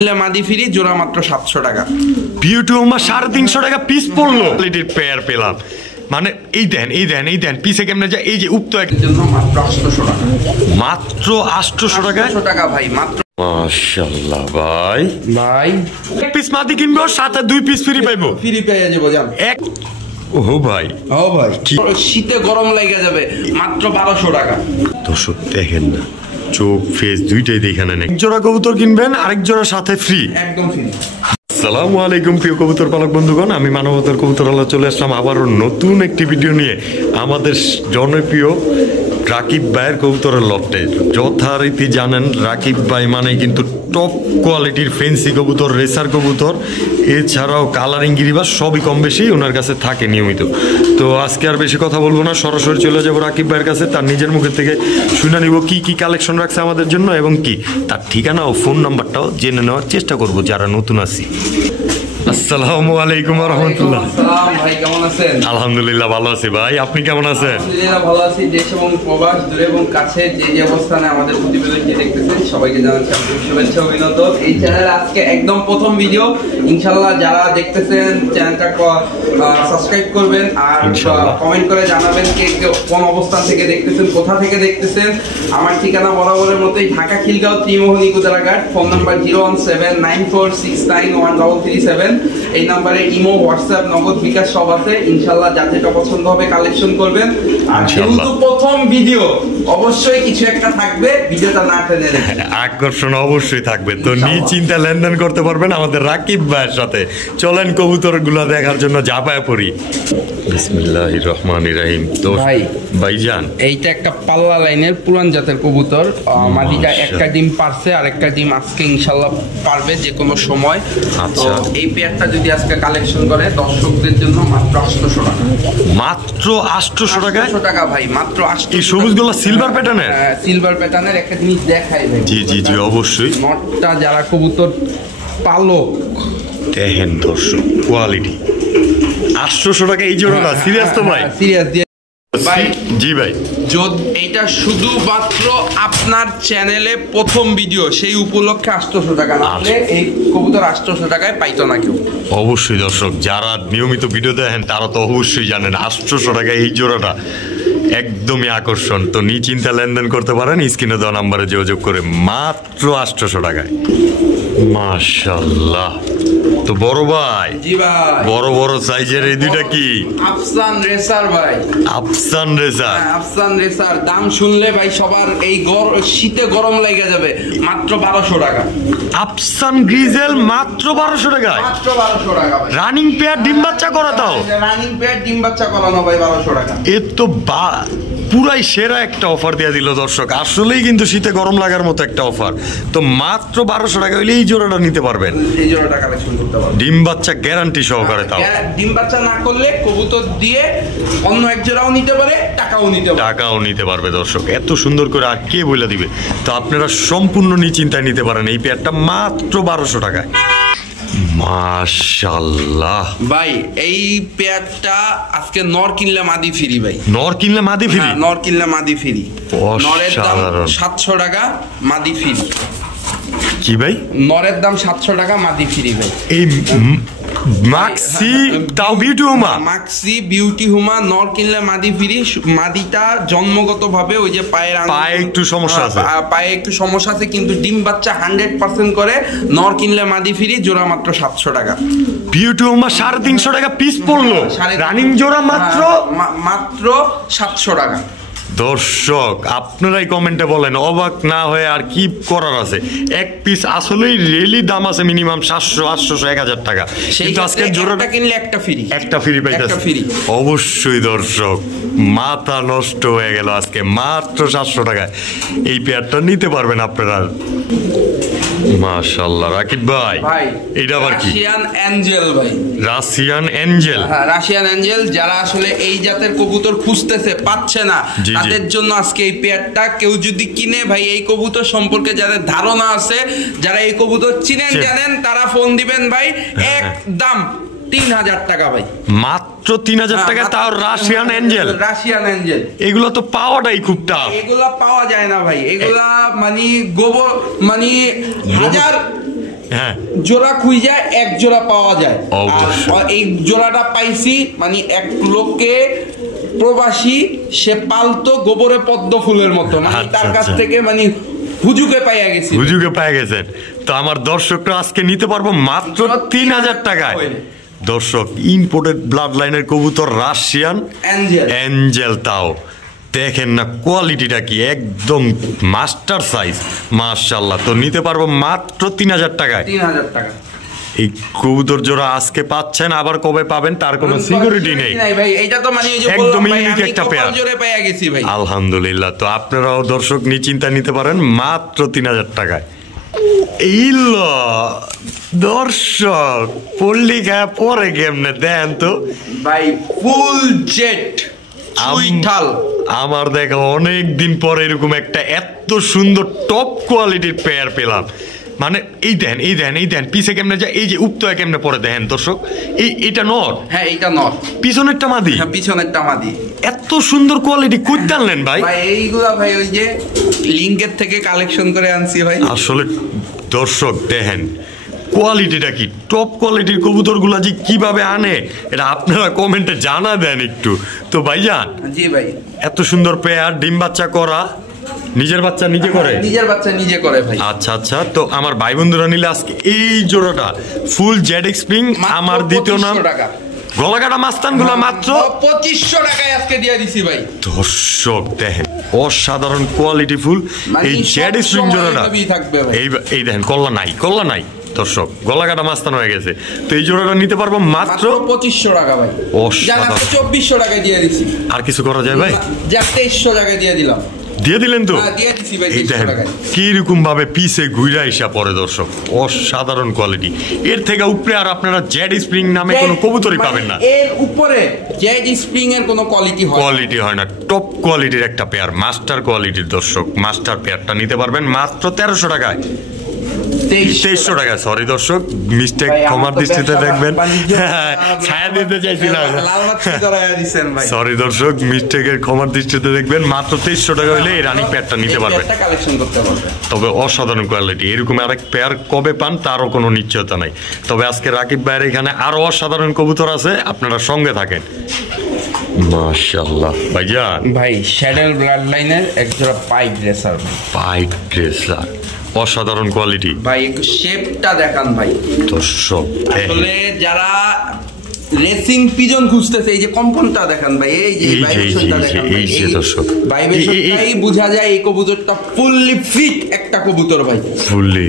মাদি ফ্রি জোড়া মাত্র 700 টাকা। বিউটিউমা 350 টাকা পিস পড়লো। কোয়ালিটির পেয়ার পেলাম, মানে এই দেন পিসে কেমনে যায়, এই যে উক্ত এর জন্য মাত্র 800 টাকা, মাত্র 800 টাকা। 800 টাকা ভাই, মাত্র। মাশাআল্লাহ ভাই এক পিস মাদি কিনবো, সাথে 2 পিস ফ্রি পাইবো। ফ্রি পেয়ে যাবো জান। এক ও ভাই শীতে গরম লাগা যাবে, মাত্র 1200 টাকা। দর্শক দেখেন না, চোখ ফেস দুইটাই দেখে নেন। এক জোড়া কবুতর কিনবেন, আরেক জোড়া সাথে ফ্রি, একদম ফ্রি। আসসালামু আলাইকুম প্রিয় কবুতর পালক বন্ধুগণ, আমি মানবতার কবুতরালয় চলে আসলাম আবারও নতুন একটি ভিডিও নিয়ে আমাদের জনপ্রিয় রাকিব ভাইয়ের কবুতরের লফটে। যথারীতি জানেন রাকিব ভাই মানে কিন্তু টপ কোয়ালিটির ফেন্সি কবুতর, রেসার কবুতর, এছাড়াও কালারিং গিরিবাস সবই কম বেশি ওনার কাছে থাকে নিয়মিত। তো আজকে আর বেশি কথা বলবো না, সরাসরি চলে যাবো রাকিব ভাইয়ের কাছে, তার নিজের মুখের থেকে শুনে নিব কি কি কালেকশন রাখছে আমাদের জন্য এবং কি তার ঠিকানা ও ফোন নাম্বারটাও জেনে নেওয়ার চেষ্টা করবো যারা নতুন আছি। আসসালামু আলাইকুম ওয়া রাহমাতুল্লাহ। আসসালাম ভাই, কেমন আছেন? আলহামদুলিল্লাহ ভালো আছি ভাই, আপনি কেমন আছেন? আলহামদুলিল্লাহ ভালো আছি। দেশ এবং প্রবাস, দূরে এবং কাছে যে অবস্থানে আমাদের প্রতিবেদনটি দেখতেছেন সবাইকে জানাচ্ছি আন্তরিক শুভেচ্ছা ও অভিনন্দন। এই চ্যানেলে আজকে একদম প্রথম ভিডিও, ইনশাআল্লাহ যারা দেখতেছেন চ্যানেলটা সাবস্ক্রাইব করবেন আর কমেন্ট করে জানাবেন কে কোন অবস্থান থেকে দেখতেছেন, কোথা থেকে দেখতেছেন। আমার ঠিকানা বরাবরের মতোই ঢাকা খিলগাঁও ত্রিমোহনী কুদারাঘাট, ফোন নাম্বার 01794691337। এই নাম্বারে ইমো, হোয়াটসঅ্যাপ, নগদ, বিকাশ সব আছে। ইনশাআল্লাহ যা যেটা পছন্দ হবে কালেকশন করবেন। আর যেহেতু প্রথম ভিডিও অবশ্যই কিছু একটা থাকবে, ভিডিওটা না টেনে দেখবেন, আকর্ষণ অবশ্যই থাকবে। তো নিশ্চিন্তে লেনদেন করতে পারবেন আমাদের রাকিব ভাইয়ের সাথে। চলেন কবুতরগুলো দেখার জন্য ঝাঁপায় পড়ি। বিসমিল্লাহির রহমানির রহিম। তো ভাইজান এইটা একটা পাল্লা লাইনের পুরান জাতের কবুতর, মাদিটা একটা ডিম পারছে আর একটা ডিম আজকে ইনশাআল্লাহ পারবে যে কোনো সময়। আচ্ছা, এই পেয়ারটা যদি আজকে কালেকশন করে দর্শকদের জন্য মাত্র 800 টাকা, মাত্র 800 টাকা। 800 টাকা ভাই, মাত্র 800। এই সবুজগুলো সিলভার প্যাটার্নের? সিলভার প্যাটার্নের। একটা জিনিস দেখাই ভাই, জি জি জি অবশ্যই। নটটা যারা কবুতর পালক দেখেন দর্শক, কোয়ালিটি 800 টাকা এই জোড়াটা। সিরিয়াস তো ভাই? সিরিয়াস দিয়ে ভাই। জি ভাই, এইটা শুধুমাত্র আপনার চ্যানেলে প্রথম ভিডিও, সেই উপলক্ষে 800 টাকা, নাহলে এই কবুতর 800 টাকায় পাইতো না কেউ। অবশ্যই দর্শক যারা নিয়মিত ভিডিও দেখেন তারা তো অবশ্যই জানেন 800 টাকা এই জোড়াটা একদমই আকর্ষণ। তো নিশ্চিন্তে লেনদেন করতে পারেন স্ক্রিনে দেওয়া নাম্বারে যোগাযোগ করে, মাত্র 800 টাকায়। মাশাআল্লাহ। তো বড় ভাই, জি ভাই, বড় বড় সাইজের এই দুইটা কি? আফসান রেসার ভাই, আফসান রেসার। আফসান রেসার দাম শুনলে ভাই সবার এই শীতে গরম লাগা যাবে, মাত্র 1200 টাকা। আফসান গ্রিজেল মাত্র 1200 টাকায়, মাত্র 1200 টাকা ভাই। রানিং পেয়ার ডিম বাচ্চা করা, তাও রানিং পেয়ার ডিম বাচ্চা করানো ভাই 1200 টাকা। এর তো পুরাই সেরা একটা অফার দিয়ে দিল দর্শক। আসলেই কিন্তু শীতে গরম লাগার মতো একটা অফার। তো মাত্র 1200 টাকা হইলে এই জোড়াটা নিতে পারবেন, এই জোড়াটা কালেকশন করতে পারবেন ডিম বাচ্চা গ্যারান্টি সহকারে। তাও ডিম বাচ্চা না করলে কবুতর দিয়ে অন্য এক জোড়াও নিতে পারে, টাকাও নিতে পারবে দর্শক। এত সুন্দর করে আর কে বলে দিবে। তো আপনারা সম্পূর্ণ নিশ্চিন্তায় নিতে পারেন এই পেয়ারটা মাত্র 1200 টাকায়। মাশাআল্লাহ ভাই, এই পেয়ারটা আজকে নর কিনলে মাদি ফ্রি ভাই। নর কিনলে মাদি ফ্রি? নর কিনলে মাদি ফ্রি। নরের দাম 700 টাকা, মাদি ফ্রি। কি ভাই? নরের দাম 700 টাকা, মাদি ফ্রি ভাই। এই মাক্সি তাও বিউটি হুমা, মাক্সি বিউটি হুমা নর কিনলে মাদি ফ্রি। মাদিটা জন্মগতভাবে ওই যে পায়ে একটু সমস্যা আছে, পায়ে একটু সমস্যা আছে, কিন্তু ডিম বাচ্চা 100% করে। নর কিনলে মাদি ফ্রি, জোড়া মাত্র 700 টাকা। বিউটি হুমা 350 টাকা পিস পড়লো, রানিং জোড়া মাত্র 700 টাকা। দর্শক আপনারাই কমেন্টে বলেন, অবাক না হয়ে আর কি করার আছে। এক পিস আসলেই রিয়েলি দাম আছে মিনিমাম 700, 800, 1000 টাকা, কিন্তু আজকে জোড়াটা কিনলে একটা ফ্রি পাইতেছে। অবশ্যই দর্শক মাথা নষ্ট হয়ে গেল, আজকে মাত্র 700 টাকায় এই পেয়ারটা নিতে পারবেন আপনারা। মাশাআল্লাহ রাকিব ভাই, এটা আবার কি? রাশিয়ান অ্যাঞ্জেল ভাই, রাশিয়ান অ্যাঞ্জেল। হ্যাঁ, রাশিয়ান অ্যাঞ্জেল। যারা আসলে এই জাতের কবুতর খুঁজতেছে, পাচ্ছে না, তাদের জন্য আজকে এই পেয়ারটা। কেউ যদি কিনে ভাই, এই কবুতর সম্পর্কে যাদের ধারণা আছে, যারা এই কবুতর চিনেন জানেন, তারা ফোন দিবেন ভাই। একদম 3000 টাকা ভাই, মাত্র 3000 টাকা, তাও রাশিয়ান অ্যাঞ্জেল। রাশিয়ান অ্যাঞ্জেল এগুলো তো পাওয়াটাই খুব টাফ, এগুলা পাওয়া যায় না ভাই। এগুলা মানে গোবর, মানে হ্যাঁ জোড়া খুঁজে এক জোড়া পাওয়া যায়। অবশ্যই। আর এই জোড়াটা পাইছি মানে এক লোকে প্রবাসী, সে পালতো গোবরে পদ্ম ফুলের মতো, মানে আচ্ছা, তার কাছ আচ্ছা। থেকে মানে হুজুগে পাইয়া গেছি। হুজুগে পেয়ে গেছেন। তো আমার দর্শকরা আজকে নিতে পারবো মাত্র 3000 টাকায়। দর্শক ইম্পোর্টেড ব্লাড লাইনের কবুতর, রাশিয়ান অ্যাঞ্জেল। তাও দেখেন না কোয়ালিটিটা কি, একদম মাস্টার সাইজ, মাশাআল্লাহ। তো নিতে পারবো মাত্র 3000 টাকায়। 3000 টাকা। এই কবুতর জোড়া আজকে পাচ্ছেন, আবার কবে পাবেন তার কোনো সিকিউরিটি নেই ভাই। এটা তো মানে একদম ইউনিক একটা পেয়ার। জোরে পেয়ে গেছি ভাই, আলহামদুলিল্লাহ। তো আপনারাও দর্শক নিশ্চিন্তা নিতে পারেন মাত্র 3000 টাকায়। এই দর্শক পল্লি খায় পরে কেমনে দেন তো ভাই, ফুল জেট সুইঠাল। আমার দেখা অনেক দিন পরে এরকম একটা এত সুন্দর টপ কোয়ালিটির পেয়ার পেলাম। মানে এই দেন পিছে কেমনে যায়, এই যে উপতয়া কেমনে পরে দেখেন দর্শক। এইটা নর। হ্যাঁ এটা নর। পিছনেরটা মাদি। হ্যাঁ পিছনেরটা মাদি। এত সুন্দর কোয়ালিটি কই আনলেন ভাই? ভাই এইগুলা ভাই ওই যে লিংকের থেকে কালেকশন করে আনছি ভাই। আসলে দর্শক দেখেন কোয়ালিটিটা কি, টপ কোয়ালিটির কবুতরগুলা যে কিভাবে আনে এটা আপনারা কমেন্টে জানা দেন একটু। তো ভাইজান, জি ভাই, এত সুন্দর পেয়ার, ডিম বাচ্চা করা, নিজের বাচ্চা নিজে করে? নিজের বাচ্চা নিজে করে ভাই। আচ্ছা আচ্ছা। তো আমার ভাই বন্ধুরা নিলে আজকে এই জোড়াটা ফুল জেড স্প্রিং, আমার দ্বিতীয় নাম গলাকাটা মাস্তান গুলা মাত্র 2500 টাকায় আজকে দিয়ে দিছি ভাই। দর্শক দেখেন অসাধারণ কোয়ালিটি ফুল এই জেড স্প্রিং জোড়াটা। এই দেখেন কল্লা নাই দর্শক, গলাকাটা মাস্তান হয়ে গেছে। তো এই জোড়াটা নিতে পারবো মাত্র 2500 টাকা ভাই। অসাধারণ। 2400 টাকায় দিয়ে দিছি। আর কিছু করা যায় ভাই? যা 2300 টাকায় দিয়ে দিলাম। দিয়ে দিলেন তো? দিয়ে দিছি ভাই। এই দেখেন কিরকম ভাবে পিছে ঘুরা এসা পরে দর্শক, অসাধারণ কোয়ালিটি। এর থেকে উপরে আর আপনারা জেড স্প্রিং নামে কোনো কবুতরই পাবেন না। এর উপরে জেড স্প্রিং এর কোনো কোয়ালিটি হয় না। টপ কোয়ালিটির একটা পেয়ার, মাস্টার কোয়ালিটির দর্শক। মাস্টার পেয়ারটা নিতে পারবেন মাত্র 1300 টাকায়। 2300 টাকা, সরি দর্শক, মিস্টেক ক্ষমার দৃষ্টিতে দেখবেন। ছায়া দিতে চাইছিলাম, সরি দর্শক, মিস্টেকের ক্ষমার দৃষ্টিতে দেখবেন। মাত্র 2300 টাকা হইলে এই রানিং পেয়ারটা নিতে পারবেন। তবে অসাধারণ কোয়ালিটি। এরকম আরেক পেয়ার কবে পান তারও কোনো নিশ্চয়তা নাই। তবে আজকে রাকিব ভাইয়ের এখানে আরো অসাধারণ কবুতর আছে, আপনারা সঙ্গে থাকেন। মাশাআল্লাহ ভাইজান, ভাই শ্যাডেল ব্লাড লাইনের এক জোড়া পাইপ ড্রেসার, অসাধারণ কোয়ালিটি ভাই। একটু শেপটা দেখান ভাই দর্শক। আসলে যারা রেসিং পিজন খুঁজতেছে, এই যে কম্পনটা দেখান ভাই, এই যে ভাইব্রেশনটা দেখেন, এই যে দর্শক ভাইব্রেশনটাই বোঝা যায় এই কবুতরটা ফুললি ফিট একটা কবুতর ভাই। ফুললি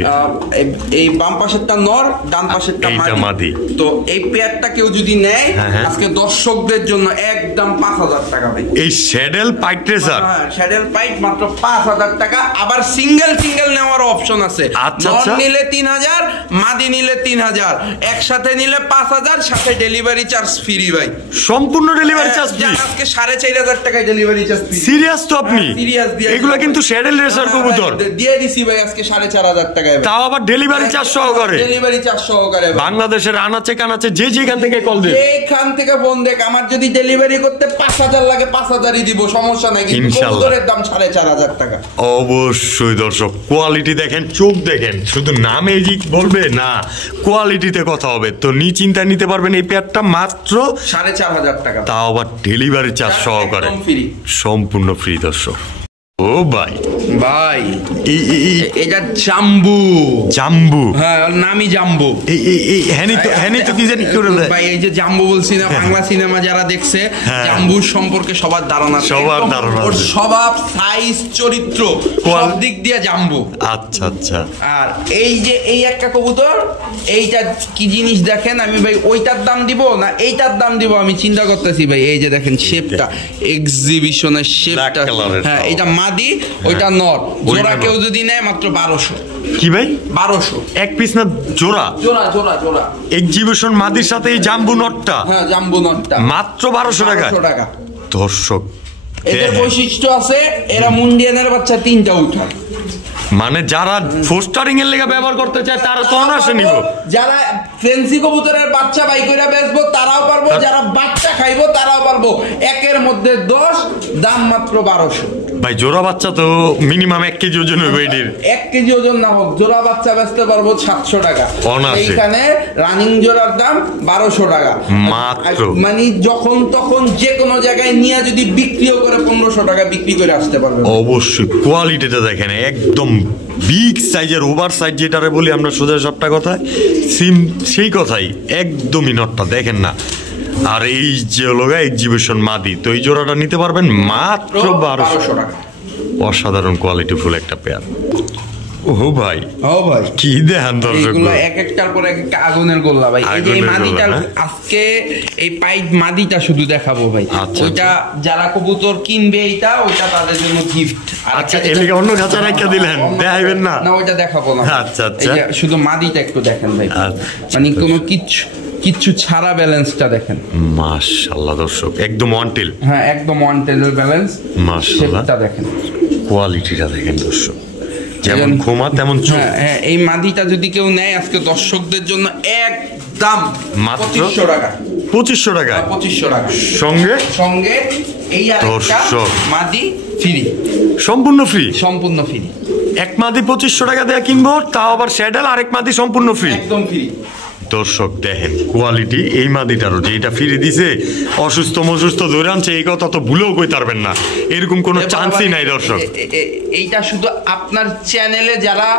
এই বাম পাশেরটা নর, ডান পাশেরটা মাদি। তো এই পেয়ারটা কেউ যদি নেয় আজকে দর্শকদের জন্য একদম 5000 টাকা ভাই। এই শ্যাডেল পাইপ ট্রেসার, শ্যাডেল পাইপ মাত্র 5000 টাকা। আবার সিঙ্গেল নেওয়ার অপশন আছে। নর নিলে 3000, মাদি নিলে 3000, একসাথে নিলে 5000, সাথে ডেলিভারি চার্জ ফ্রি ভাই। সম্পূর্ণ ডেলিভারি চার্জ ফ্রি। আজকে 4500 টাকায় ডেলিভারি চার্জ ফ্রি। সিরিয়াস তো আপনি? সিরিয়াস দিয়ে এগুলা কিন্তু শ্যাডেল রেসার কবুতর দিয়ে দিছি ভাই আজকে 4500 টাকায়, তাও আবার ডেলিভারি চার্জ সহকারে। ডেলিভারি চার্জ সহকারে বাংলাদেশের আনাচে কানাচে যে যেখান থেকে কল দেন, এইখান থেকে ফোন দেখ। আমার যদি ডেলিভারি করতে 5000 লাগে 5000ই দিব, সমস্যা নাই। কিন্তু কবুতরের দাম 4500 টাকা। অবশ্যই দর্শক, কোয়ালিটি দেখেন, চোখ দেখেন, শুধু নামে জি বলবে না, কোয়ালিটিতে কথা হবে। তো নিশ্চিন্তায় নিতে পারবেন এই পেয়ারটা মাত্র 4500 টাকা, তাও আবার ডেলিভারি চার্জ সহকারে, সম্পূর্ণ ফ্রি দর্শক। ও ভাই এটা জাম্বু। হ্যাঁ নামই জাম্বু। হ্যানি তো কি জানি করে ভাই, এই যে জাম্বু বলছি না, বাংলা সিনেমা যারা দেখছে জাম্বুর সম্পর্কে সবার ধারণা, ওর স্বভাব, সাইজ, চরিত্র সব দিক দিয়ে জাম্বু। আচ্ছা আচ্ছা। আর এই যে এই একটা কবুতর, এইটা কি জিনিস দেখেন, আমি ভাই ওইটার দাম দিব না এইটার দাম দিব আমি চিন্তা করতেছি ভাই। এই যে দেখেন শেপটা, এক্সিবিশনের শেপটা। হ্যাঁ এটা মাদি, ওইটা নর। জোড়া কেউ যদি নেয় মাত্র 1200। কি ভাই 1200? এক পিস না জোড়া? জোড়া এক্সিবিশন মাদির সাথে এই জাম্বু নটটা। হ্যাঁ জাম্বু নটটা মাত্র 1200 টাকা। দর্শক এদের বৈশিষ্ট্য আছে, এরা মুন্ডিয়ানের বাচ্চা 3টা উঠায়। মানে যারা ফোস্টারিং এর লেগে ব্যবহার করতে চায় তারা তো অনায়াসে নিব। যারা ফেন্সি কবুতরের বাচ্চা বাই কইরা বেচবো তারাও পারবো, যারা বাচ্চা খাইবো তারাও পারবো। একের মধ্যে 10, দাম মাত্র 1200। ভাই জোড়া বাচ্চা তো মিনিমাম 1 কেজি ওজন হবে এটির। 1 কেজি ওজন না হোক, জোড়া বাচ্চা বেচতে পারবো 700 টাকা। অনায়াসে। এইখানে রানিং জোড়ার দাম 1200 টাকা মাত্র। মানে যখন তখন যে কোনো জায়গায় নিয়ে যদি বিক্রিও করে 1500 টাকা বিক্রি করে আসতে পারবে। অবশ্যই কোয়ালিটিটা দেখেন, একদম বিগ সাইজের ওভার সাইজ যেটারে বলি আমরা সোজা সবটা কথায় সিম, সেই কথাই একদমই নটটা দেখেন না। আর এই যে লোগা এক্সিবিশন মাদি, তো এই জোড়াটা নিতে পারবেন মাত্র 1200 টাকা। অসাধারণ কোয়ালিটি ফুল একটা পেয়ার। ও ভাই, ও ভাই কি দেখেন দর্শক, এগুলো এক একটার পর এক একটা আগুনের গোল্লা ভাই। এই যে এই মাদিটা আজকে এই পাইপ মাদিটা শুধু দেখাবো ভাই। ওইটা যারা কবুতর কিনবে এইটা, ওইটা তাদের জন্য গিফট। আচ্ছা এদিকে অন্য খাঁচা রাখা দিলেন, দেখাইবেন না? না ওইটা দেখাবো না। আচ্ছা আচ্ছা, শুধু মাদিটা একটু দেখেন ভাই, মানে কোনো কিচ্ছু ছাড়া ব্যালেন্সটা দেখেন। মাশাআল্লাহ দর্শক, একদম ওয়ানটেল। হ্যাঁ একদম ওয়ানটেলের ব্যালেন্স। মাশাআল্লাহ, সেটা দেখেন, কোয়ালিটিটা দেখেন দর্শক, যেমন খোমা তেমন চোখ। হ্যাঁ এই মাদিটা যদি কেউ নেয় আজকে দর্শকদের জন্য একদম মাত্র 2500 টাকা। 2500 টাকা, 2500 টাকা সঙ্গে সঙ্গে এই আরেকটা মাদি ফ্রি, সম্পূর্ণ ফ্রি, সম্পূর্ণ ফ্রি। এক মাদি 2500 টাকা দিয়ে কিনবো, তাও আবার স্যাডেল, আরেক মাদি সম্পূর্ণ ফ্রি, একদম ফ্রি। দর্শক দেখেন কোয়ালিটি এই মাদিটারও, যে এটা ফ্রি দিছে অসুস্থ মসুস্থ ধরে আনছে এই কথা তো ভুলেও কই পারবেন না, এরকম কোনো চান্সই নাই দর্শক। এইটা শুধু আপনার চ্যানেলে যারা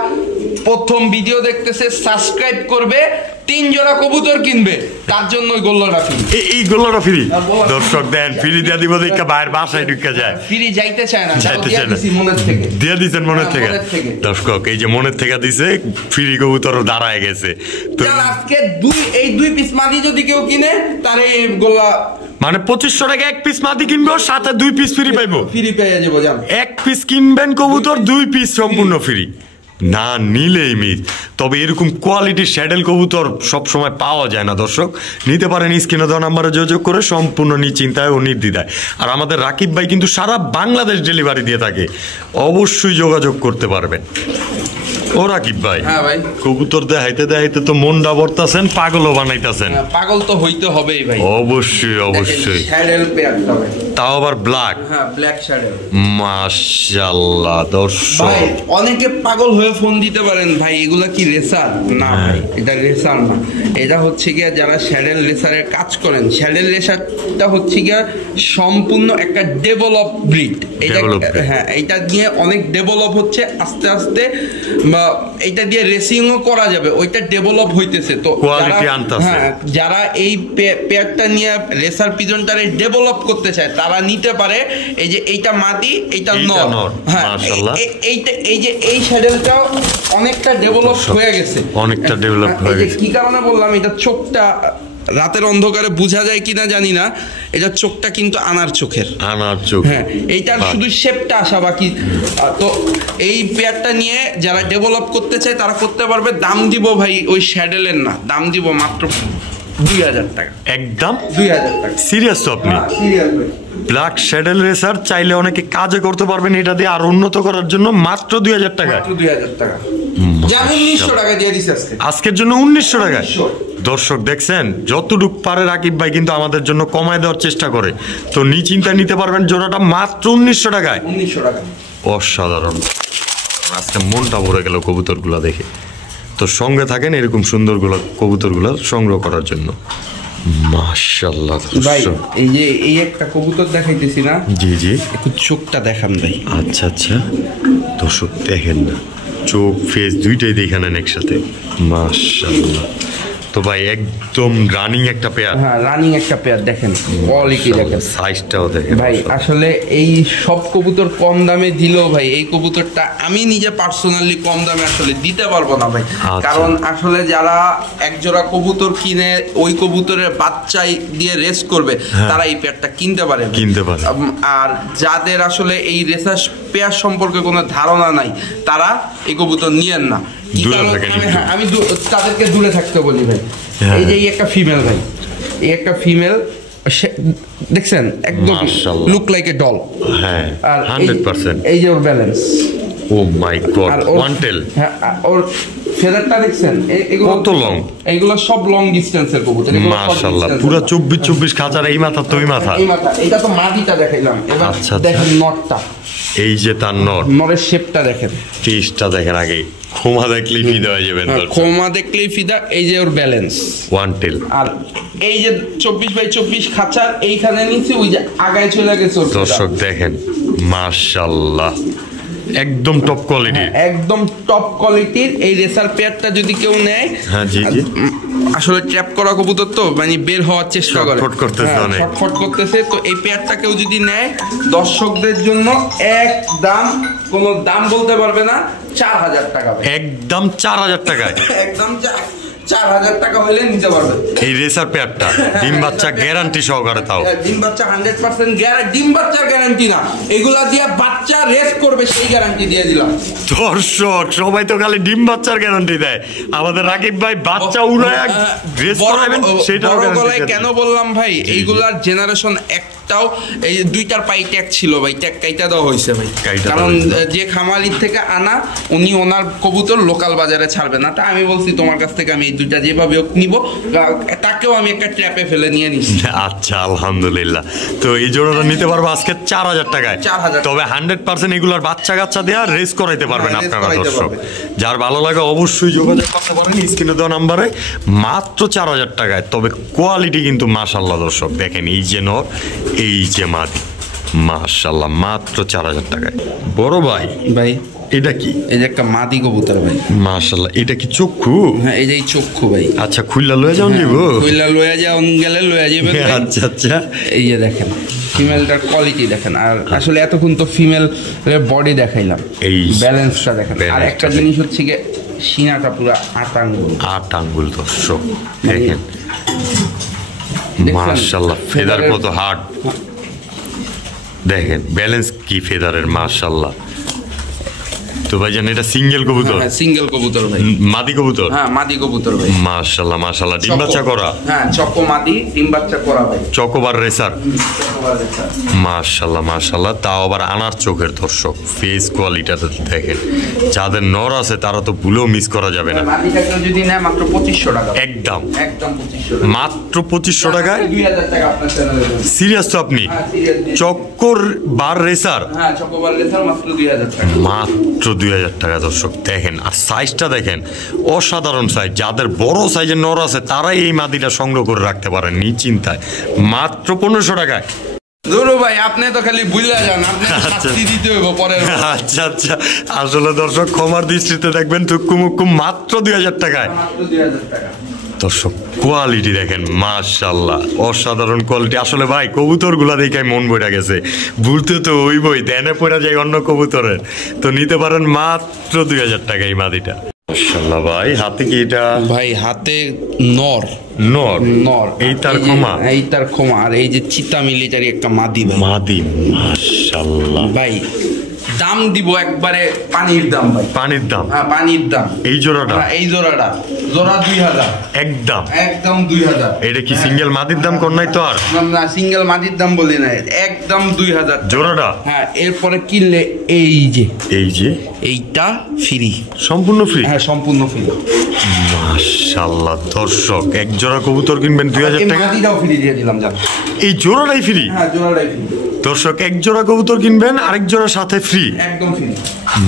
প্রথম ভিডিও দেখতেছে সাবস্ক্রাইব করবে, 3 জোড়া কবুতর কিনবে, তার জন্য ওই গোল্লাটা ফ্রি। এই গোল্লাটা ফ্রি দর্শক দেন, ফ্রি দিয়ে দিব দেখা বাইরের বাসায় ঢুকে যায়, ফ্রি যাইতে চায় না, যাইতে চায় না, মনের থেকে দিয়ে দিছেন মনের থেকে। দর্শক এই যে মনের থেকে দিছে, ফ্রি কবুতর দাঁড়ায় গেছে। তো আজকে এই 2 পিস মাদি যদি কেউ কিনে, তার এই গোল্লা মানে 2500 টাকা 1 পিস মাদি কিনবো, সাথে 2 পিস ফ্রি পাইবো, ফ্রি পেয়ে যাবো। 1 পিস কিনবেন কবুতর, 2 পিস সম্পূর্ণ ফ্রি, না নিলেই মিস। তবে এরকম কোয়ালিটির স্যাডেল কবুতর সব সময় পাওয়া যায় না দর্শক, নিতে পারেন স্ক্রিনে দেওয়া নাম্বারে যোগাযোগ করে সম্পূর্ণ নিশ্চিন্তায় ও নির্দ্বিধায়। আর আমাদের রাকিব ভাই কিন্তু সারা বাংলাদেশ ডেলিভারি দিয়ে থাকে, অবশ্যই যোগাযোগ করতে পারবেন। ও রাকিব ভাই, হ্যাঁ ভাই, কবুতর দেখাইতে দেখাইতে তো মনটা বর্তাছেন, পাগলও বানাইতেছেন। পাগল তো হইতে হবেই ভাই, অবশ্যই অবশ্যই। শ্যাডেল পেয়ারটা ভাই, তাও আবার ব্ল্যাক। হ্যাঁ ব্ল্যাক শ্যাডেল। মাশাআল্লাহ দর্শক, ভাই অনেকে পাগল হয়ে ফোন দিতে পারেন, ভাই এগুলা কি রেসার? না ভাই, এটা রেসার না, এটা হচ্ছে গিয়া যারা শ্যাডেল রেসারের কাজ করেন, শ্যাডেল রেসারটা হচ্ছে গিয়া সম্পূর্ণ একটা ডেভেলপ ব্রিড। এটা হ্যাঁ, এটা দিয়ে অনেক ডেভেলপ হচ্ছে আস্তে আস্তে, এইটা দিয়ে রেসিংও করা যাবে, ওইটা ডেভেলপ হইতেছে। তো হ্যাঁ, যারা এই পেয়ারটা নিয়ে রেসার পিজনটারে ডেভেলপ করতে চায় তারা নিতে পারে। এই যে এইটা মাদি, এইটা নর। হ্যাঁ এইটা, এই যে এই শ্যাডেলটাও অনেকটা ডেভেলপ হয়ে গেছে, অনেকটা ডেভেলপ হয়ে গেছে। কি কারণে বললাম, এটা চোখটা রাতের অন্ধকারে বোঝা যায় কিনা জানি না, এটা চোখটা কিন্তু আনার চোখের, আনার চোখ। হ্যাঁ এইটার শুধু শেপটা আসা বাকি। তো এই পেয়ারটা নিয়ে যারা ডেভেলপ করতে চায় তারা করতে পারবে। দাম দিব ভাই ওই শ্যাডেলের না, দাম দিব মাত্র 2000 টাকা, একদম 2000 টাকা। সিরিয়াস তো আপনি? সিরিয়াস ভাই। ব্ল্যাক শ্যাডেল রেসার চাইলে অনেকে কাজে করতে পারবেন, এটা দিয়ে আর উন্নত করার জন্য মাত্র 2000 টাকা, মাত্র 2000 টাকা। যেমন 1900 টাকা দিয়ে দিছি আজকের জন্য 1900 টাকা। দর্শক দেখছেন, যতটুক পারে রাকিব ভাই কিন্তু আমাদের জন্য কমায় দেওয়ার চেষ্টা করে। তো নিশ্চিন্তা নিতে পারবেন জোড়াটা মাত্র 1900 টাকায়। 1900 টাকা। অসাধারণ, আজকে মনটা ভরে গেল কবুতরগুলো দেখে। তো সঙ্গে থাকেন এরকম সুন্দরগুলো কবুতরগুলো সংগ্রহ করার জন্য। মাশাআল্লাহ ভাই, এই যে এই একটা কবুতর দেখাইতেছি না, জি জি, একটু চোখটা দেখান ভাই। আচ্ছা আচ্ছা, দর্শক দেখেন না, চোখ ফেস দুইটাই দেখে নেন একসাথে। মাশাআল্লাহ। তো ভাই একদম রানিং একটা পেয়ার। হ্যাঁ রানিং একটা পেয়ার, দেখেন কোয়ালিটি দেখেন, সাইজটাও দেখেন ভাই। আসলে এই সব কবুতর কম দামে দিলেও ভাই এই কবুতরটা আমি নিজে পার্সোনালি কম দামে আসলে দিতে পারবো না ভাই। কারণ আসলে যারা একজোড়া কবুতর কিনে ওই কবুতরের বাচ্চাই দিয়ে রেস করবে, তারা এই পেয়ারটা কিনতে পারে। আর যাদের আসলে এই রেসার পেয়ার সম্পর্কে কোনো ধারণা নাই, তারা এই কবুতর নিয়েন না। আমি তাদেরকে দূরে থাকতে বলি ভাই। এই যে এই একটা ফিমেল ভাই, এই একটা ফিমেল দেখছেন, একদম লুক লাইক এ ডল। হ্যাঁ 100%। এই যে ওর ব্যালেন্স, ও মাই গড, ওয়ান টেল। হ্যাঁ ওর ফেদারটা দেখছেন কত লং, এইগুলো সব লং ডিসটেন্সের কবুতর। মাশাআল্লাহ পুরো 24 খাঁচার এই মাথা তো ওই মাথা। এটা তো মাদিটা দেখাইলাম, এবার দেখেন নটটা। এই যে তার নরের শেপটা দেখেন, ফিসটা দেখেন। আগে খোমা দেখলেই ফিদা হয়ে যাবেন, খোমা দেখলেই ফিদা। এই যে ওর ব্যালেন্স ওয়ান টেল, আর এই যে 24x24 খাঁচার এইখানে নিচে ওই যে আগায় চলে গেছে। দর্শক দেখেন মাশাআল্লাহ একদম টপ কোয়ালিটি, একদম টপ কোয়ালিটির। এই রেসার পেয়ারটা যদি কেউ নেয়, হ্যাঁ জি জি, আসলে ট্র্যাপ করা কবুতর তো মানে বের হওয়ার চেষ্টা করে, ছটফট করতেছে অনেক, ছটফট করতেছে। তো এই পেয়ারটা কেউ যদি নেয় দর্শকদের জন্য একদম কোনো দাম বলতে পারবে না, 4000 টাকা, একদম 4000 টাকায়, একদম 4000 টাকা হলে নিতে পারবে এই রেসার পেয়ারটা। ডিম বাচ্চা গ্যারান্টি সহকারে, তাও ডিম বাচ্চা 100% গ্যারান্টি। ডিম বাচ্চার গ্যারান্টি না, এগুলা দিয়ে বাচ্চা রেস করবে সেই গ্যারান্টি দিয়ে দিলাম। দর্শক সবাই তো খালি ডিম বাচ্চার গ্যারান্টি দেয়, আমাদের রাকিব ভাই বাচ্চা উড়ায় রেস করাবেন সেটাও গ্যারান্টি। কেন বললাম ভাই, এইগুলার জেনারেশন একটাও এই দুইটার পাই ট্যাগ ছিল ভাই, ট্যাগ কাইটা দেওয়া হয়েছে ভাই, কারণ যে খামারির থেকে আনা উনি ওনার কবুতর লোকাল বাজারে ছাড়বে না। তা আমি বলছি তোমার কাছ থেকে আমি এই দুইটা যেভাবে নিব, তাকেও আমি একটা ট্র্যাপে ফেলে নিয়ে নিচ্ছি। আচ্ছা আলহামদুলিল্লাহ। তো এই জোড়াটা নিতে পারবো আজকে 4000 টাকায়, তবে 100% এগুলার বাচ্চা কাচ্চা দেওয়া রেস করাইতে পারবেন আপনারা দর্শক। যার ভালো লাগে অবশ্যই যোগাযোগ করতে পারেন স্ক্রিনে দেওয়া নাম্বারে, মাত্র 4000 টাকায়। তবে কোয়ালিটি কিন্তু মাশাআল্লাহ দর্শক দেখেন, এই যে নর এই যে মাদি, মাশাআল্লাহ মাত্র 4000 টাকায়। বড় ভাই ভাই এটা কি? এই যে একটা মাদি কবুতর ভাই, মাশাআল্লাহ। এটা কি চক্ষু? হ্যাঁ এই যে চক্ষু ভাই। আচ্ছা খুইলা লয়ে যাও নিবো, খুইলা লয়ে যাও গেলে লয়ে যাবেন। আচ্ছা আচ্ছা, এই যে দেখেন ফিমেলটার কোয়ালিটি দেখেন। আর আসলে এতক্ষণ তো ফিমেল বডি দেখাইলাম, এই ব্যালেন্সটা দেখেন। আর একটা জিনিস হচ্ছে কি, সিনাটা পুরো 8 আঙ্গুল, 8 আঙ্গুল দর্শক দেখেন মাশাআল্লাহ। ফেদার কত হার্ড দেখেন, ব্যালেন্স কি ফেদারের মাশাআল্লাহ। তো ভাইজান এটা সিঙ্গেল কবুতর? হ্যাঁ সিঙ্গেল কবুতর ভাই, মাদি কবুতর? হ্যাঁ মাদি কবুতর ভাই। মাশাআল্লাহ মাশাআল্লাহ। ডিম বাচ্চা করা? হ্যাঁ চকো মাদি, ডিম বাচ্চা করা ভাই। Chocobar racer? মাশাআল্লাহ মাশাআল্লাহ। তাও আবার আনার চোখের দর্শক, ফেস কোয়ালিটিটা দেখেন। যাদের নর আছে তারা তো ভুলেও মিস করা যাবে না। মাদিটা কেউ যদি নেয় মাত্র 2500 টাকা, একদম একদম 2500, মাত্র 2500 টাকায়। 2000 টাকা আপনার চ্যানেলে। সিরিয়াস তো আপনি? চক্কর বার রেসার? হ্যাঁ চকোবার রেসার মাত্র 2000 টাকা, মাত্র 2000 টাকা দর্শক দেখেন। আর সাইজটা দেখেন অসাধারণ সাইজ। যাদের বড় সাইজের নর আছে তারাই এই মাদিটা সংগ্রহ করে রাখতে পারেন নিশ্চিন্তায়, মাত্র 1500 টাকায়। ধরো ভাই আপনি তো খালি ভুলে যান, আপনি শাস্তি দিতে হইব পরে। আচ্ছা আচ্ছা, আসলে দর্শক ক্ষমার দৃষ্টিতে দেখবেন, তুক্কু মুক্কু মাত্র 2000 টাকায়। মাত্র 2000 টাকা দর্শক কোয়ালিটি দেখেন মাশাআল্লাহ, অসাধারণ কোয়ালিটি। আসলে ভাই কবুতর গুলা দেখে মন বইটা গেছে, ভুলতে তো ওই বই দেনে পড়া যায় অন্য কবুতরের। তো নিতে পারেন মাত্র 2000 টাকা এই মাদিটা। মাশাআল্লাহ ভাই হাতে কি এটা? ভাই হাতে নর, নর নর। এই তার ক্ষমা, এই তার ক্ষমা। আর এই যে চিতা মিলিটারি একটা মাদি ভাই, মাদি মাশাআল্লাহ। ভাই দাম দিব একবারে পানির দাম ভাই, পানির দাম? হ্যাঁ পানির দাম। এই জোড়াটা? এই জোড়াটা জোড়া 2000 একদম, একদম 2000। এটা কি সিঙ্গেল মাদির দাম কোন নাই তো? আর না সিঙ্গেল মাদির দাম বলি না, একদম 2000 জোড়াটা। হ্যাঁ এরপরে কিনলে এই যে এইটা ফ্রি, সম্পূর্ণ ফ্রি? হ্যাঁ সম্পূর্ণ ফ্রি। মাশাআল্লাহ দর্শক এক জোড়া কবুতর কিনবেন 2000 টাকা, মাদিটাও ফ্রি দিয়ে দিলাম জান। এই জোড়াটাই ফ্রি? হ্যাঁ জোড়াটাই ফ্রি দর্শক। এক জোড়া কবুতর কিনবেন আরেক জোড়ার সাথে ফ্রি, একদম ফ্রি।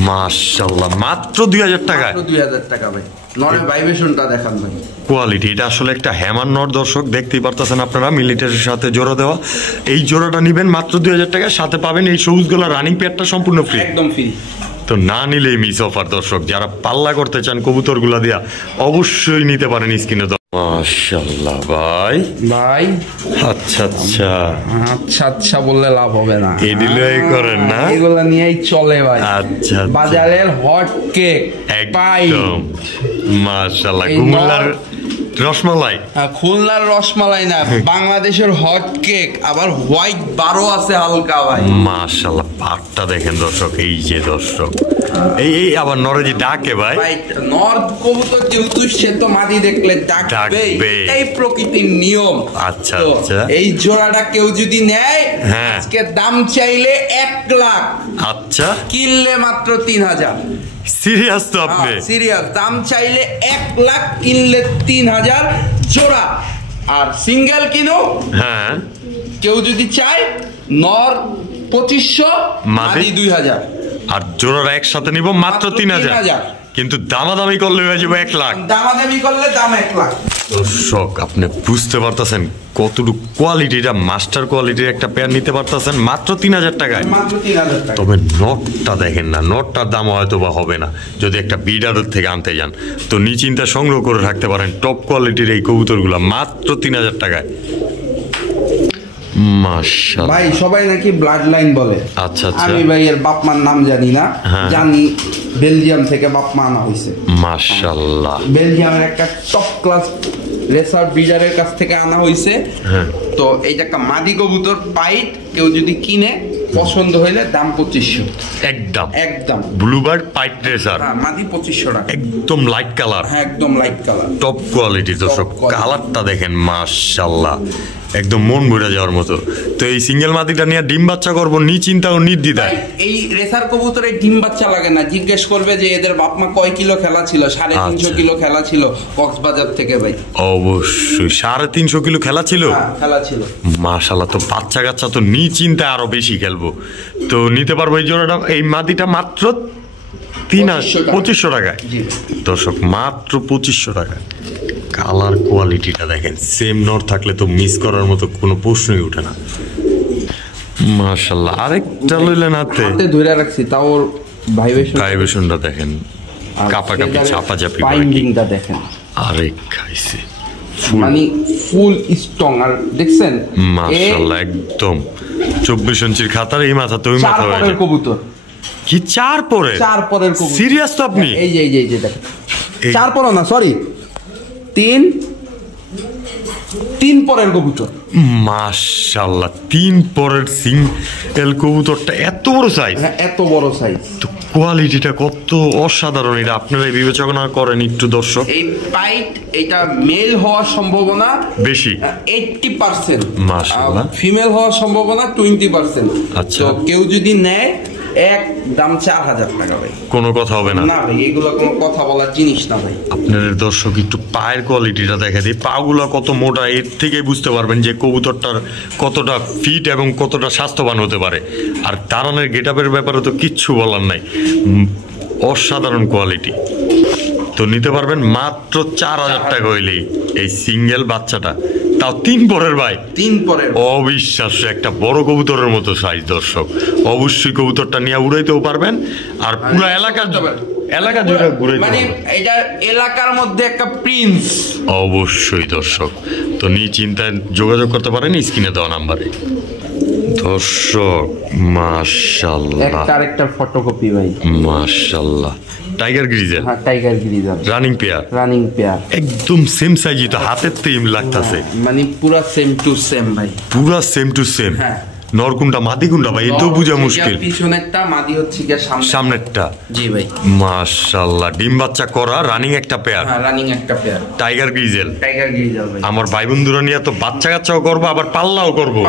মাশাআল্লাহ মাত্র 2000 টাকায়। মাত্র 2000 টাকা ভাই। নরের ভাইব্রেশনটা দেখান ভাই, কোয়ালিটি। এটা আসলে একটা হ্যামার নর দর্শক, দেখতেই পারতেছেন আপনারা, মিলিটারির সাথে জোড়া দেওয়া। এই জোড়াটা নিবেন মাত্র 2000 টাকায়, সাথে পাবেন এই সবুজ গোলা রানিং প্যাডটা সম্পূর্ণ ফ্রি, একদম ফ্রি। তো না নিলেই মিস অফার দর্শক। যারা পাল্লা করতে চান কবুতর গুলা দিয়া অবশ্যই নিতে পারেন স্ক্রিনে। মাশাআল্লাহ ভাই, ভাই আচ্ছা আচ্ছা আচ্ছা আচ্ছা বললে লাভ হবে না, এডিলাই করেন না, এগুলা নিয়েই চলে ভাই। আচ্ছা বাজারের হট কেক একদম মাশাআল্লাহ। কুমিল্লার রসমালাই, খুলনার রসমালাই না, বাংলাদেশের হট কেক, আবার হোয়াইট বারো আছে হালকা ভাই। মাশাআল্লাহ পাটটা দেখেন দর্শক, এই যে দর্শক এই আবার নরে যে ডাকে ভাই, নর্থ কবুতর যেহেতু সে তো মাদি দেখলে ডাকবে, এই প্রকৃতির নিয়ম। আচ্ছা আচ্ছা, এই জোড়াটা কেউ যদি নেয় আজকে দাম চাইলে 1 লাখ, আচ্ছা কিনলে মাত্র 3000। সিরিয়াস তো আপনি? সিরিয়াস। দাম চাইলে 1 লাখ, কিনলে 3000 জোড়া। আর সিঙ্গেল কিনো, হ্যাঁ, কেউ যদি চায় নর 2500, মাদি 2000। আর জোড়ার একসাথে নিব মাত্র 3000। কিন্তু দামাদামি করলে হয়ে যাবে 1 লাখ। দামাদামি করলে দাম 1 লাখ। দর্শক আপনি বুঝতে পারতেছেন কতটুকু কোয়ালিটিটা, মাস্টার কোয়ালিটির একটা পেয়ার নিতে পারতেছেন মাত্র 3000 টাকায়। মাত্র 3000 টাকা। তবে নটটা দেখেন না, নটটার দাম হয়তো বা হবে না যদি একটা বিডারের থেকে আনতে যান। তো নিশ্চিন্তা সংগ্রহ করে রাখতে পারেন টপ কোয়ালিটির এই কবুতরগুলো মাত্র 3000 টাকায়। মাশাআল্লাহ ভাই সবাই নাকি ব্লাড লাইন বলে। আচ্ছা আচ্ছা, আমি ভাই এর বাপ মার নাম জানি না, জানি বেলজিয়াম থেকে বাপ মা আনা হয়েছে। মাশাআল্লাহ, বেলজিয়ামের একটা টপ ক্লাস রেসার ব্রিডারের কাছ থেকে আনা হয়েছে। তো এইটা একটা মাদি কবুতর, পাইট। কেউ যদি কিনে পছন্দ হইলে দাম 2500 একদম। একদম ব্লুবার্ড পাইট রেসার, হ্যাঁ, মাদি 2500 টাকা। একদম লাইট কালার, হ্যাঁ একদম লাইট কালার, টপ কোয়ালিটি। দর্শক কালারটা দেখেন, মাশাআল্লাহ, একদম মন ভরে যাওয়ার মতো। তো এই সিঙ্গেল মাদিটা নিয়ে ডিম বাচ্চা করবো নিশ্চিন্তা ও নির্দ্বিধায়। এই রেসার কবুতরে ডিম বাচ্চা লাগে না। জিজ্ঞেস করবে যে এদের বাপ মা কয় কিলো খেলা ছিল, 350 কিলো খেলা ছিল কক্সবাজার থেকে ভাই। অবশ্যই 350 কিলো খেলা ছিল, খেলা ছিল। মাশাআল্লাহ, তো বাচ্চা কাচ্চা তো নিশ্চিন্তা আরো বেশি খেলবো। তো নিতে পারবো এই জোড়াটা, এই মাদিটা মাত্র 2500 টাকায়। দর্শক মাত্র 2500 টাকায়। কালার কোয়ালিটিটা দেখেন, সেম নর থাকলে তো মিস করার মতো কোনো প্রশ্নই ওঠে না। মাশাআল্লাহ, আরেকটা লইলেন হাতে ধরে রাখছি, তাও ভাইবেশনটা দেখেন, কাপাকাপি চাপাচাপি বাইন্ডিংটা দেখেন। আরে খাইছে মানে ফুল স্ট্রং। আর দেখছেন মাশাআল্লাহ, একদম 24 ইঞ্চির খাতার এই মাথা তো ওই মাথা হয়ে যায়। কবুতর কি 4 পরের কবুতর? সিরিয়াস তো আপনি? এই যে দেখেন, 4 পর না, সরি, 3 পরের কবুতর। মাশাআল্লাহ, 3 পরের সিঙ্গেল কবুতরটা এত বড় সাইজ? হ্যাঁ, এত বড় সাইজ। তো কোয়ালিটিটা কত অসাধারণ, এটা আপনারা বিবেচনা করেন একটু দর্শক। এই পাইট, এটা মেল হওয়ার সম্ভাবনা বেশি 80%, মাশাআল্লাহ। ফিমেল হওয়ার সম্ভাবনা 20%। আচ্ছা, তো কেউ যদি নেয় একদম 4000 টাকা ভাই। কোনো কথা হবে না? না ভাই, এগুলো কোনো কথা বলার জিনিস না ভাই। আপনাদের দর্শক একটু পায়ের কোয়ালিটিটা দেখে দিই, পাগুলো কত মোটা, এর থেকে বুঝতে পারবেন যে কবুতরটার কতটা ফিট এবং কতটা স্বাস্থ্যবান হতে পারে। আর দাঁড়ানোর গেটআপের ব্যাপারে তো কিচ্ছু বলার নাই, অসাধারণ কোয়ালিটি। তো নিতে পারবেন মাত্র 4000 টাকা হইলেই এই সিঙ্গেল বাচ্চাটা, তাও 3 পরের ভাই। 3 পরের, অবিশ্বাস্য একটা বড় কবুতরের মতো সাইজ। দর্শক অবশ্যই কবুতরটা নিয়ে উড়াইতেও পারবেন, আর পুরো এলাকা জুড়ে ঘুরে, মানে এটা এলাকার মধ্যে একটা প্রিন্স। অবশ্যই দর্শক, তো নিশ্চিন্তায় যোগাযোগ করতে পারেন স্ক্রিনে দেওয়া নাম্বারে। দর্শক মাশাআল্লাহ, একটা ফটোকপি ভাই, মাশাআল্লাহ, টাইগার গ্রিজেল। হ্যাঁ, টাইগার গ্রিজেল রানিং পেয়ার, একদম সেম সাইজই তো, হাতের তেম লাগতাছে, মানে পুরা সেম টু সেম ভাই, পুরা সেম টু সেম। হ্যাঁ, নর কোনটা মাদি কোনটা ভাই এটাও বোঝা মুশকিল। পিছনেরটা মাদি হচ্ছে কি সামনেরটা? জি ভাই। মাশাআল্লাহ, ডিম বাচ্চা করা রানিং একটা পেয়ার। হ্যাঁ, রানিং একটা পেয়ার, টাইগার গ্রিজেল ভাই। আমার ভাই বন্ধুরা নিয়ে তো বাচ্চা কাচ্চাও করবো, আবার পাল্লাও করবো।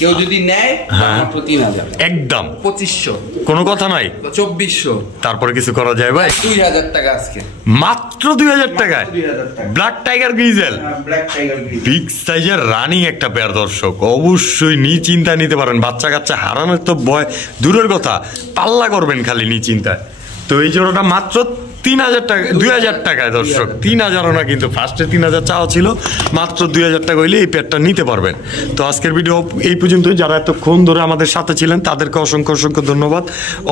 কেউ যদি নেয় মাত্র 3000, একদম 2500, কোনো কথা নাই, 2400। তারপরে কিছু করা যায় ভাই? 2000 টাকা আজকে, মাত্র 2000 টাকায় ব্ল্যাক টাইগার গ্রিজেল, বিগ সাইজের রানিং একটা পেয়ার। দর্শক অবশ্যই নিশ্চিন্তা নিতে পারেন, বাচ্চা কাচ্চা হারানোর তো ভয় দূরের কথা, পাল্লা করবেন খালি নিশ্চিন্তায়। তো এই জোড়াটা মাত্র 3000 টাকা, 2000 টাকায়। দর্শক 3000ও না, কিন্তু ফার্স্টে 3000 চাওয়া ছিল, মাত্র 2000 টাকা হইলে এই পেয়ারটা নিতে পারবেন। তো আজকের ভিডিও এই পর্যন্তই। যারা এতক্ষণ ধরে আমাদের সাথে ছিলেন তাদেরকে অসংখ্য ধন্যবাদ।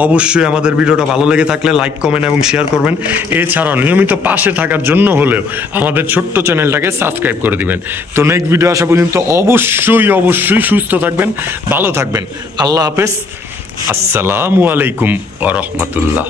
অবশ্যই আমাদের ভিডিওটা ভালো লেগে থাকলে লাইক, কমেন্ট এবং শেয়ার করবেন। এছাড়াও নিয়মিত পাশে থাকার জন্য হলেও আমাদের ছোট্ট চ্যানেলটাকে সাবস্ক্রাইব করে দিবেন। তো নেক্সট ভিডিও আসা পর্যন্ত অবশ্যই সুস্থ থাকবেন, ভালো থাকবেন। আল্লাহ হাফেজ, আসসালামু আলাইকুম ওয়া রাহমাতুল্লাহ।